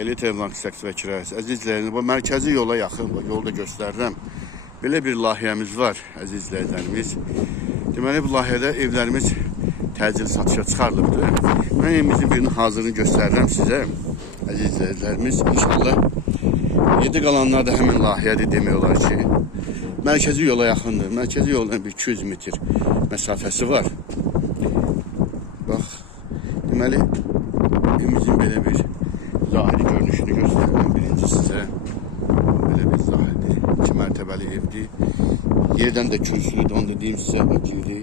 Elit Evlak Taksi və Kirayəsi. Əziz izləyicilərimiz, bu mərkəzi yola yaxın, yolda göstərirəm. Belə bir layihəmiz var, əziz izləyicilərimiz. Deməli, bu layihədə evlərimiz təcil satışa çıxarılıbdır. Mən evimizin birinin hazırını göstərirəm sizə, əziz izləyicilərimiz. İnşallah, 7 qalanlar da həmin layihədir demək olar ki, mərkəzi yola yaxındır. Mərkəzi yoldan bir 200 metr məsafəsi var. Bax, deməli, evimizin belə bir zahiri görünüşünü göstərirəm birinci sizə. Belə bir zahiri, 2 mərtəbəli evdir. Yerdən də kürsülüdür, onu da deyim sizə, girdi.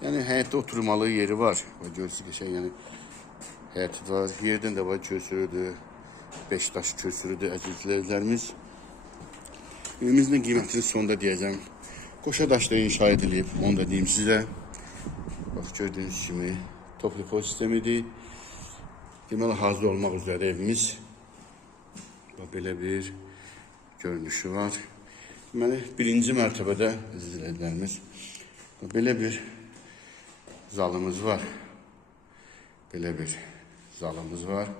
Yəni, həyətdə oturmalı yeri var. Görürsünüz ki, yəni, həyəti var. Yerdən də var, kürsülüdür. 5 daş kürsülüdür, əziz izləyicilərimiz. Evimizin qiymətini sonunda deyəcəm. Qoşa daşda inşa edilib, onu da deyim sizə. Bax, gördüyünüz kimi toplu sistemidir. Deməli, hazır olmaq üzrə evimiz. Belə bir görünüşü var. Deməli, birinci mərtəbədə, əziz izləyicilərimiz, belə bir zalımız var. Belə bir zalımız var.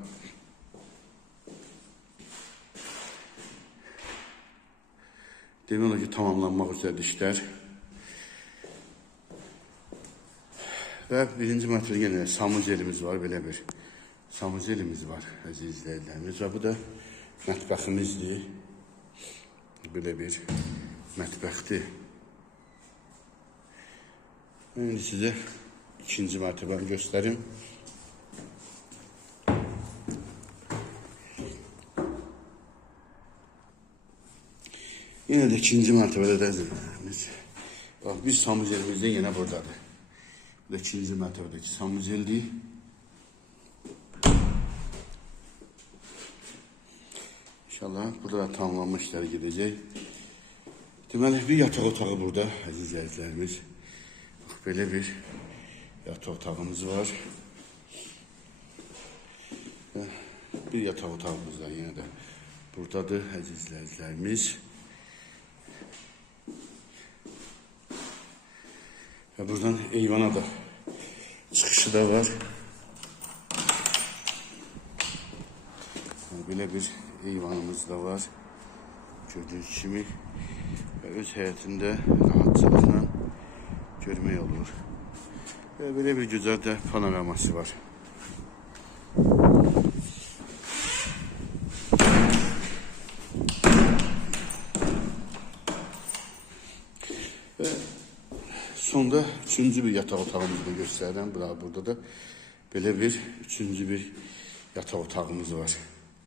Demək olar ki, tamamlanmaq üzrədir işlər. Və birinci mərtəbədə yenə samuzelimiz var, belə bir samuzelimiz var, əziz izləyicilərimiz. Və bu da mətbəximizdir. Belə bir mətbəxdir. İndi sizə ikinci mərtəbəni göstərim. Yenə də ikinci mərtəbədə də əzizlərimiz. Bax, bir samuzelimiz də yenə buradadır. Bu da ikinci mərtəbədəki samuzeldir. İnşallah burada da tamamlanma işləri gedəcək. Deməli, bir yataq otağı burada, əziz izləyicilərimiz. Bax, belə bir yataq otağımız var. Bir yataq otağımız da yenə də buradadır, əziz izləyicilərimiz. Və buradan eyvana da çıxışı da var. Belə bir eyvanımız da var. Gördüyünüz kimi və öz həyətində rahatçılıqla görmək olur. Və belə bir gözəl də panoraması var. Və sonda üçüncü bir yataq otağımızı göstərirəm. Burada da belə bir üçüncü bir yataq otağımız var.